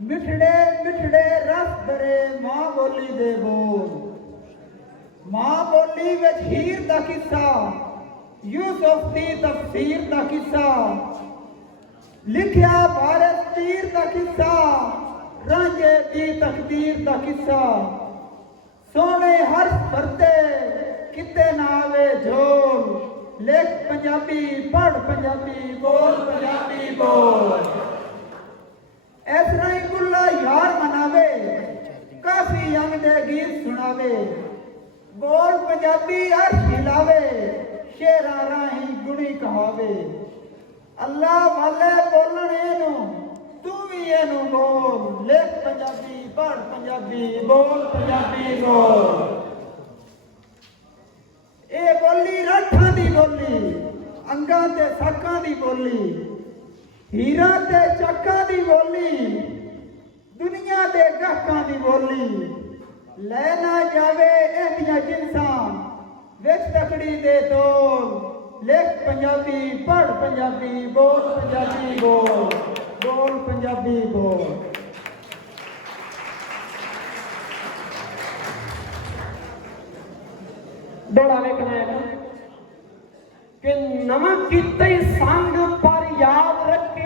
मिठड़े मिठड़े रस भरे मां बोली दे बोल। मां बोली विच हीर दा किस्सा, यूसुफ दी तफसीर दा किस्सा, लिखिया भारत तीर दा किस्सा, रांझे दी तकदीर दा किस्सा। सोने हर्ष भरते किते ना आवे झोल, लिख पंजाबी पढ़ पंजाबी बोल पंजाबी बोल। इस तरह ही गुल्ला यार मनावे, काफी अंग दे गीत सुनावे, बोल पंजाबी अर्श हिलावे, शेरा राही गुणी कहावे। अल्लाह वाले बोलने नू तू भी एनू बोल, लिख पंजाबी पढ़ पंजाबी बोल पंजाबी बोल। ये बोली राठां दी बोली, अंगां ते साकां दी बोली, हीरा ते चक्कां दी बोली, दुनिया दे गाहकां दी बोली। लै ना जावे एहदियां जिनसां विच तकड़ी दे तोल, लिख पंजाबी पढ़ पंजाबी बोल पंजाबी बोल, बोल पंजाबी बोल। बड़ा लिखना है कि नमक किते संग पर याद